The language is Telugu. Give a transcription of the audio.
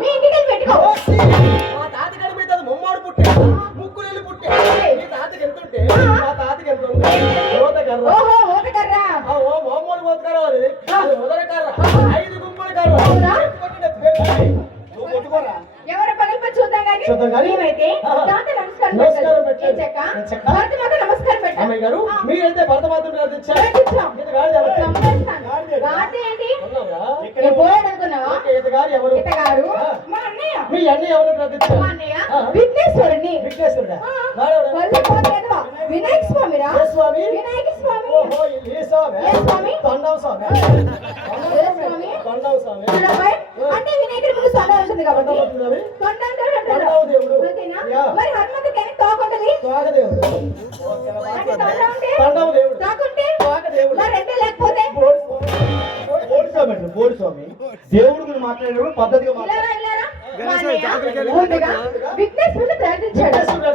మీ ఇంటికి వెళ్ళి పెట్టుకో. మా తాతగారి మీద అది ముమ్మాడు పుట్టే ముక్కులు పుట్టే మీ తాతకి ఎంత ఉంటే మా తాతకి ఎంత ఉంది? ఓతకర్ర. ఓహో ఓటకర్ర. ఓ మామూలు ఓతకర్ర అది మొదలకర్ర 5 గుమ్మల కర్ర. నువ్వు కొట్టుకోరా. ఎవరు పగలపై చూద్దాం కానీ చూద్దాం కానీ. మేమైతే తాత నమస్కారం నమస్కారం పెట్టాలి. పెట్టాలి. ఏ చెక్క? భర్త మాత నమస్కారం పెట్టాలి. అమ్మాయి గారు మీరైతే భర్త మాత్రం తెచ్చారు. పెట్టించాం. ఇతగాడు ఎవరు? చంపేస్తాను. గాడి ఏంటి? ఉన్నారా? నేను పోయాడు అనుకున్నావా? ఓకే, ఇతగాడు ఎవరు? ఇతగాడు మా అన్నయ్య. మీ అన్నయ్య ఎవరు తెచ్చారు? మా అన్నయ్య విఘ్నేశ్వరుడిని. విఘ్నేశ్వరుడా? వల్లి పోతేదవా? వినాయక స్వామిరా. ఏ స్వామి? వినాయక స్వామి. ఓహో, ఈ స్వామి. ఏ స్వామి? దండం స్వామి. ఏ స్వామి? దండం స్వామి. చూడమ్మాయి, అంటే వినాయకుడి ముందు సొంత ఉంటుంది కాబట్టి దండం అవుతుంది. సొంత అంటాడు అంటాడు. దండం దేవుడు. ఓకేనా? యా. మరి హనుమంతుడికి అని తోకుంటది. త్వాగదేవుడు. అంటే తోక ఉంటే దండం దేవుడు. తోకుంటే త్వాగదేవుడు. మరి రెండే లేకపోతే బోడి స్వామి అంటారు, బోడి స్వామి. దేవుడు గురించి మాట్లాడేటప్పుడు పద్ధతిగా మాట్లాడాలి. ఇలారా ఇలారా మా అన్నయ్య ముందుగా విఘ్నేశ్వరుని ప్రార్థించాడు. విఘ్నేశ్వరుడు